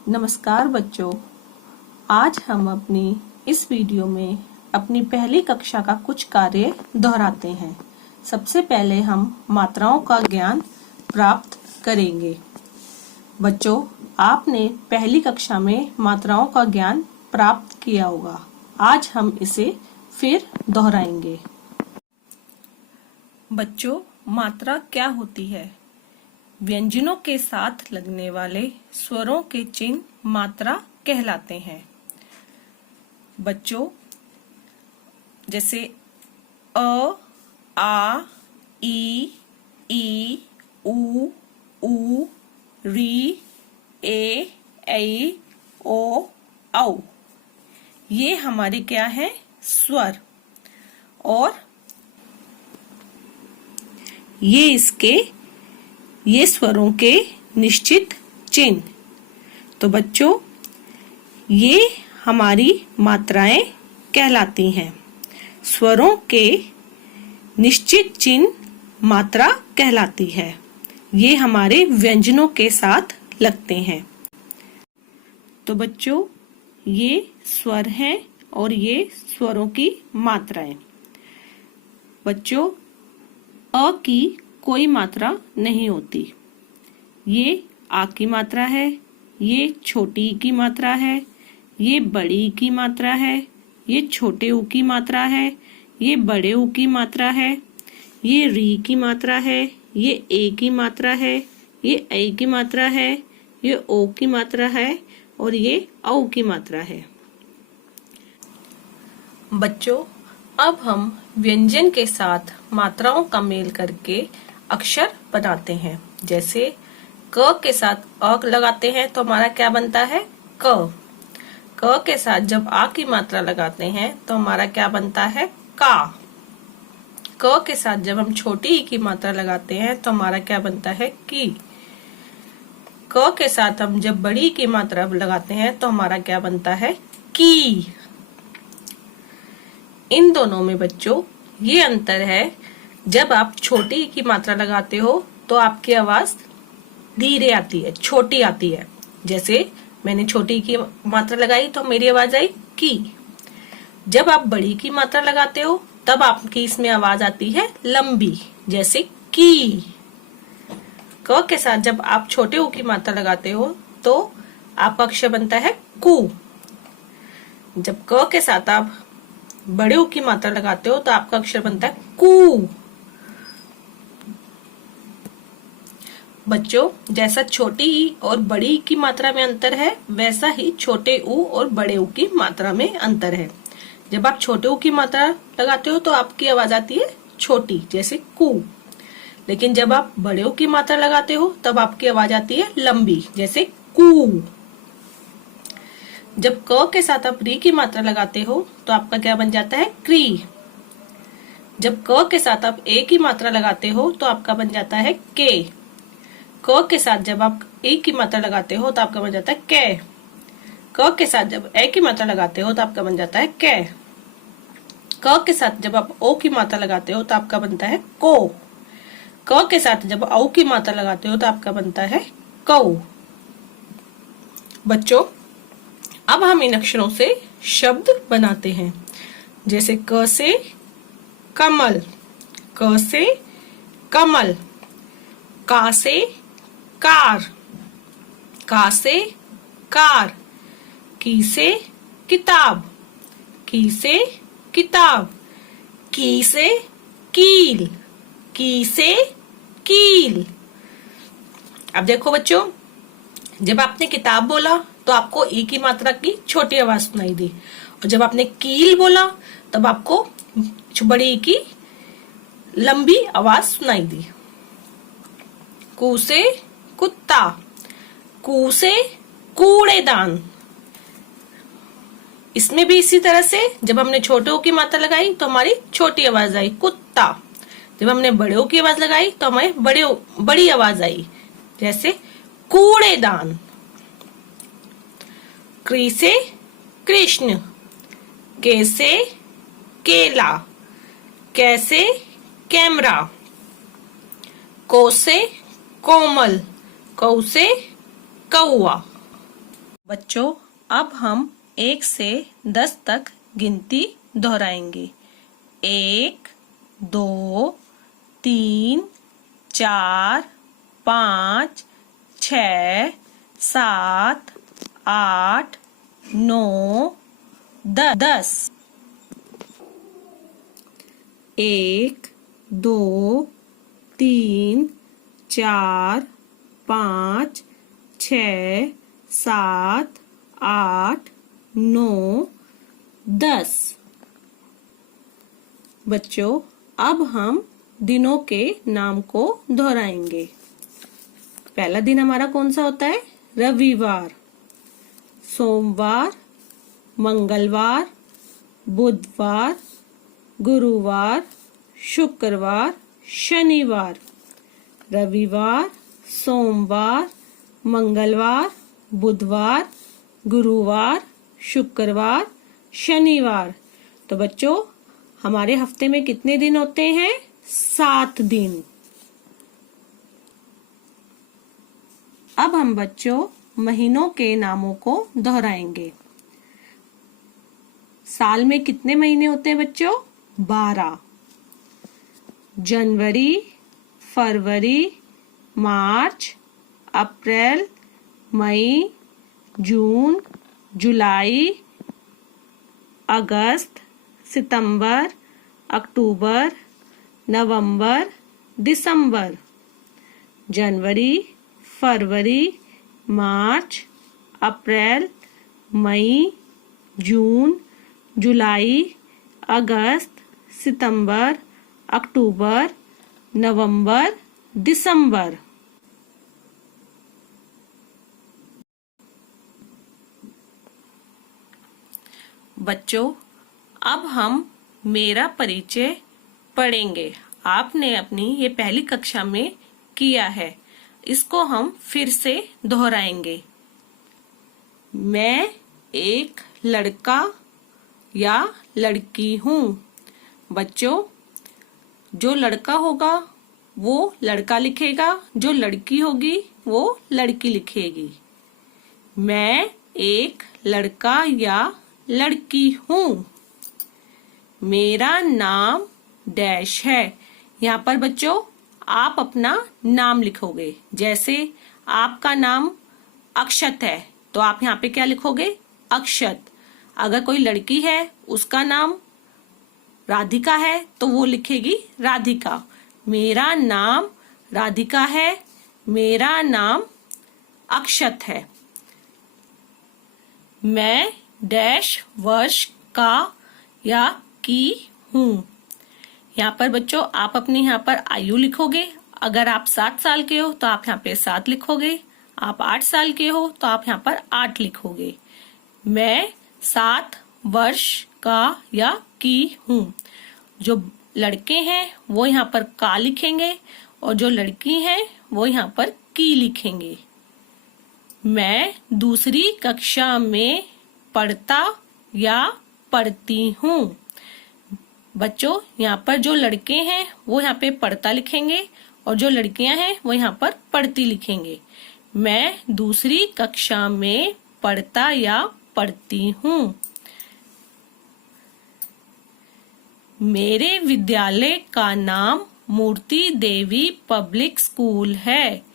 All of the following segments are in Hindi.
नमस्कार बच्चों, आज हम अपनी इस वीडियो में अपनी पहली कक्षा का कुछ कार्य दोहराते हैं। सबसे पहले हम मात्राओं का ज्ञान प्राप्त करेंगे। बच्चों, आपने पहली कक्षा में मात्राओं का ज्ञान प्राप्त किया होगा। आज हम इसे फिर दोहराएंगे। बच्चों, मात्रा क्या होती है? व्यंजनों के साथ लगने वाले स्वरों के चिन्ह मात्रा कहलाते हैं। बच्चों, जैसे अ, आ, ई, उ, री, ए, ऐ, ओ, औ। ये हमारे क्या है? स्वर। और ये स्वरों के निश्चित चिन्ह। तो बच्चों, ये हमारी मात्राएं कहलाती हैं। स्वरों के निश्चित चिन्ह मात्रा कहलाती है। ये हमारे व्यंजनों के साथ लगते हैं। तो बच्चों, ये स्वर हैं और ये स्वरों की मात्राएं। बच्चों, अ की कोई मात्रा नहीं होती। ये आ की मात्रा है, ये छोटी ई की मात्रा है, ये बड़ी ई की मात्रा है, ये छोटे ऊ की मात्रा है, ये बड़े ऊ की मात्रा है, ये री की मात्रा है, ये ए की मात्रा है, ये ऐ की मात्रा है, ये ओ की मात्रा है और ये औ की मात्रा है। बच्चों, अब हम व्यंजन के साथ मात्राओं का मेल करके अक्षर बनाते हैं। जैसे क के साथ अ लगाते हैं तो हमारा क्या बनता है? क। क के साथ जब आ की मात्रा लगाते हैं तो हमारा क्या बनता है? का। क के साथ जब हम छोटी ई की मात्रा लगाते हैं तो हमारा क्या बनता है? की। क के साथ हम जब बड़ी ई की मात्रा लगाते हैं तो हमारा क्या बनता है? की। इन दोनों में बच्चों ये अंतर है, जब आप छोटी ई की मात्रा लगाते हो तो आपकी आवाज धीरे आती है, छोटी आती है। जैसे मैंने छोटी ई की मात्रा लगाई तो मेरी आवाज आई की। जब आप बड़ी की मात्रा लगाते हो तब आपकी इसमें आवाज आती है लंबी, जैसे की। क के साथ जब आप छोटे ऊ की मात्रा लगाते हो तो आपका अक्षर बनता है कु। जब क के साथ आप बड़े ऊ की मात्रा लगाते हो तो आपका अक्षर बनता है कू। बच्चों, जैसा छोटी ई और बड़ी ई की मात्रा में अंतर है, वैसा ही छोटे ऊ और बड़े ऊ की मात्रा में अंतर है। जब आप छोटे ऊ की मात्रा लगाते हो तो आपकी आवाज आती है छोटी, जैसे कू। लेकिन जब आप बड़े ऊ की मात्रा लगाते हो तब आपकी आवाज आती है लंबी, जैसे कू। जब क के साथ आप री की मात्रा लगाते हो तो आपका क्या बन जाता है? क्री। जब क के साथ आप ए की मात्रा लगाते हो तो आपका बन जाता है के। क के साथ जब आप ए की मात्रा लगाते हो तो आपका बन जाता है कै। क के साथ जब ए की मात्रा लगाते हो तो आपका बन जाता है कै। क के साथ जब आप ओ की मात्रा लगाते हो तो आपका बनता है को। क के साथ जब औ की मात्रा लगाते हो तो आपका बनता है कौ। बच्चों, अब हम इन अक्षरों से शब्द बनाते हैं। जैसे क से कमल, क से कमल, का से कार, का से कार, की से किताब, की से किताब, की से कील, की से कील। अब देखो बच्चों, जब आपने किताब बोला तो आपको ई की मात्रा की छोटी आवाज सुनाई दी, और जब आपने कील बोला तब आपको बड़ी ई की लंबी आवाज सुनाई दी। कू से कुत्ता, कू से कूड़ेदान। इसमें भी इसी तरह से जब हमने छोटे ओ की मात्रा लगाई तो हमारी छोटी आवाज आई कुत्ता। जब हमने बड़े ओ की आवाज लगाई तो हमारी बड़ी आवाज आई, जैसे कूड़ेदान। कृ से कृष्ण, के से केला, कैसे कैमरा, को से कोमल, कौ से कौआ। बच्चों, अब हम 1 से 10 तक गिनती दोहराएंगे। 1, 2, 3, 4, 5, 6, 7, 8, 9, 10। 1, 2, 3, 4, 5, 6, 7, 8, 9, 10। बच्चों, अब हम दिनों के नाम को दोहराएंगे। पहला दिन हमारा कौन सा होता है? रविवार। सोमवार, मंगलवार, बुधवार, गुरुवार, शुक्रवार, शनिवार। रविवार, सोमवार, मंगलवार, बुधवार, गुरुवार, शुक्रवार, शनिवार। तो बच्चों, हमारे हफ्ते में कितने दिन होते हैं? 7 दिन। अब हम बच्चों महीनों के नामों को दोहराएंगे। साल में कितने महीने होते हैं बच्चों? 12। जनवरी, फरवरी, मार्च, अप्रैल, मई, जून, जुलाई, अगस्त, सितंबर, अक्टूबर, नवंबर, दिसंबर। जनवरी, फरवरी, मार्च, अप्रैल, मई, जून, जुलाई, अगस्त, सितंबर, अक्टूबर, नवंबर, दिसंबर। बच्चों, अब हम मेरा परिचय पढ़ेंगे। आपने अपनी ये पहली कक्षा में किया है, इसको हम फिर से दोहराएंगे। मैं एक लड़का या लड़की हूँ। बच्चों, जो लड़का होगा वो लड़का लिखेगा, जो लड़की होगी वो लड़की लिखेगी। मैं एक लड़का या लड़की हूँ। मेरा नाम डैश है। यहाँ पर बच्चों आप अपना नाम लिखोगे। जैसे आपका नाम अक्षत है तो आप यहाँ पे क्या लिखोगे? अक्षत। अगर कोई लड़की है उसका नाम राधिका है तो वो लिखेगी राधिका। मेरा नाम राधिका है, मेरा नाम अक्षत है। मैं डैश वर्ष का या की हूँ। यहाँ पर बच्चों आप अपनी यहाँ पर आयु लिखोगे। अगर आप 7 साल के हो तो आप यहाँ पे 7 लिखोगे। आप 8 साल के हो तो आप यहाँ पर 8 लिखोगे। मैं 7 वर्ष का या की हूँ। जो लड़के हैं वो यहाँ पर का लिखेंगे और जो लड़की हैं वो यहाँ पर की लिखेंगे। मैं दूसरी कक्षा में पढ़ता या पढ़ती हूँ। बच्चों यहाँ पर जो लड़के हैं वो यहाँ पे पढ़ता लिखेंगे और जो लड़कियां हैं वो यहाँ पर पढ़ती लिखेंगे। मैं दूसरी कक्षा में पढ़ता या पढ़ती हूँ। मेरे विद्यालय का नाम मूर्ति देवी पब्लिक स्कूल है।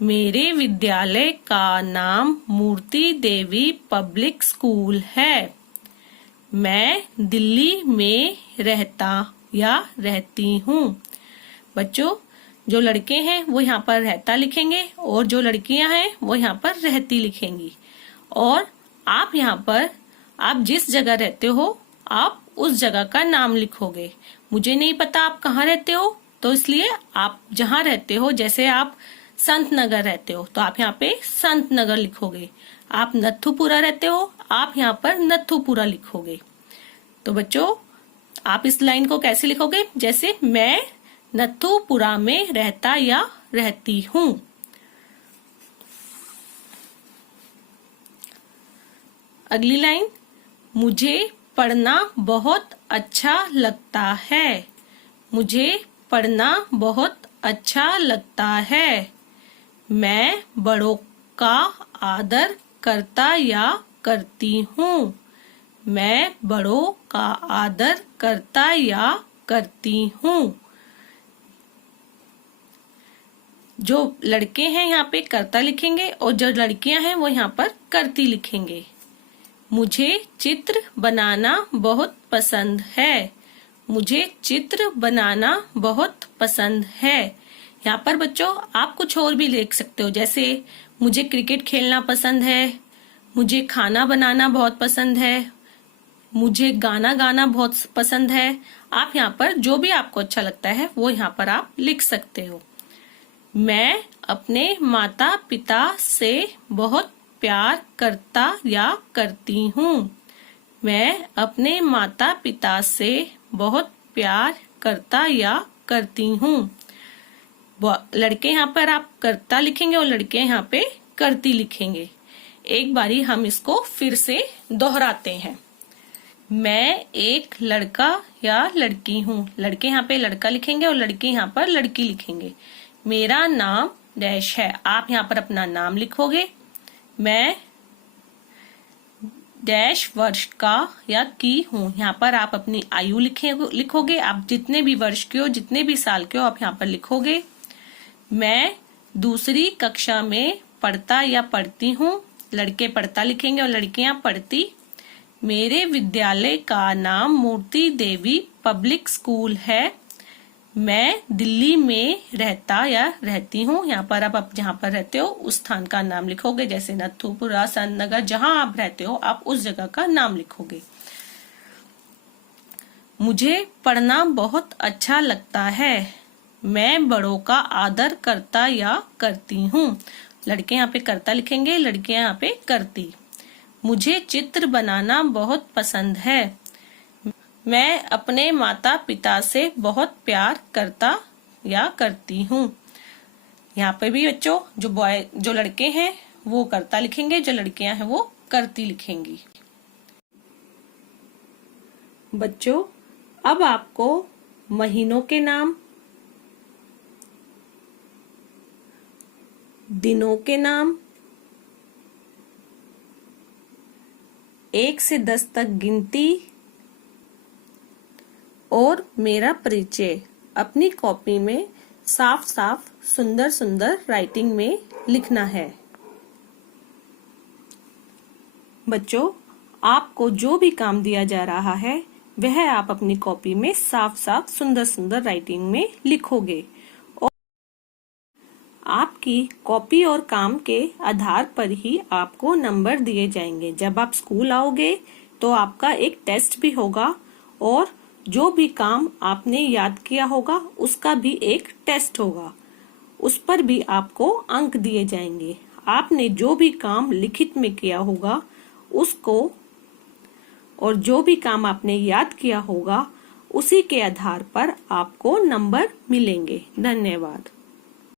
मेरे विद्यालय का नाम मूर्ति देवी पब्लिक स्कूल है। मैं दिल्ली में रहता या रहती हूँ। बच्चों जो लड़के हैं वो यहाँ पर रहता लिखेंगे और जो लड़कियां हैं वो यहाँ पर रहती लिखेंगी। और आप यहाँ पर आप जिस जगह रहते हो आप उस जगह का नाम लिखोगे। मुझे नहीं पता आप कहाँ रहते हो तो इसलिए आप जहाँ रहते हो, जैसे आप संत नगर रहते हो तो आप यहाँ पे संत नगर लिखोगे। आप नथुपुरा रहते हो आप यहाँ पर नथुपुरा लिखोगे। तो बच्चों आप इस लाइन को कैसे लिखोगे? जैसे मैं नथुपुरा में रहता या रहती हूँ। अगली लाइन, मुझे पढ़ना बहुत अच्छा लगता है। मुझे पढ़ना बहुत अच्छा लगता है। मैं बड़ों का आदर करता या करती हूँ। मैं बड़ों का आदर करता या करती हूँ। जो लड़के हैं यहाँ पे करता लिखेंगे और जो लड़कियां हैं वो यहाँ पर करती लिखेंगे। मुझे चित्र बनाना बहुत पसंद है। मुझे चित्र बनाना बहुत पसंद है। यहाँ पर बच्चों आप कुछ और भी लिख सकते हो, जैसे मुझे क्रिकेट खेलना पसंद है, मुझे खाना बनाना बहुत पसंद है, मुझे गाना गाना बहुत पसंद है। आप यहाँ पर जो भी आपको अच्छा लगता है वो यहाँ पर आप लिख सकते हो। मैं अपने माता पिता से बहुत प्यार करता या करती हूँ। मैं अपने माता पिता से बहुत प्यार करता या करती हूँ। लड़के यहाँ पर आप करता लिखेंगे और लड़के यहाँ पे करती लिखेंगे। एक बारी हम इसको फिर से दोहराते हैं। मैं एक लड़का या लड़की हूँ। लड़के यहाँ पे लड़का लिखेंगे और लड़की यहाँ पर लड़की लिखेंगे। मेरा नाम डैश है। आप यहाँ पर अपना नाम लिखोगे। मैं डैश वर्ष का या की हूँ। यहाँ पर आप अपनी आयु लिखोगे। आप जितने भी वर्ष के हो, जितने भी साल के हो, आप यहाँ पर लिखोगे। मैं दूसरी कक्षा में पढ़ता या पढ़ती हूँ। लड़के पढ़ता लिखेंगे और लड़कियां पढ़ती। मेरे विद्यालय का नाम मूर्ति देवी पब्लिक स्कूल है। मैं दिल्ली में रहता या रहती हूँ। यहाँ पर आप जहाँ पर रहते हो उस स्थान का नाम लिखोगे, जैसे नथुपुरा, संत नगर, जहाँ आप रहते हो आप उस जगह का नाम लिखोगे। मुझे पढ़ना बहुत अच्छा लगता है। मैं बड़ों का आदर करता या करती हूँ। लड़के यहाँ पे करता लिखेंगे, लड़कियां यहाँ पे करती। मुझे चित्र बनाना बहुत पसंद है। मैं अपने माता पिता से बहुत प्यार करता या करती हूँ। यहाँ पे भी बच्चों जो लड़के हैं वो करता लिखेंगे, जो लड़कियां हैं वो करती लिखेंगी। बच्चों अब आपको महीनों के नाम, दिनों के नाम, 1 से 10 तक गिनती और मेरा परिचय अपनी कॉपी में साफ साफ सुंदर सुंदर राइटिंग में लिखना है। बच्चों आपको जो भी काम दिया जा रहा है वह आप अपनी कॉपी में साफ साफ सुंदर सुंदर राइटिंग में लिखोगे और आपकी कॉपी और काम के आधार पर ही आपको नंबर दिए जाएंगे। जब आप स्कूल आओगे तो आपका एक टेस्ट भी होगा और जो भी काम आपने याद किया होगा उसका भी एक टेस्ट होगा। उस पर भी आपको अंक दिए जाएंगे। आपने जो भी काम लिखित में किया होगा उसको और जो भी काम आपने याद किया होगा उसी के आधार पर आपको नंबर मिलेंगे। धन्यवाद।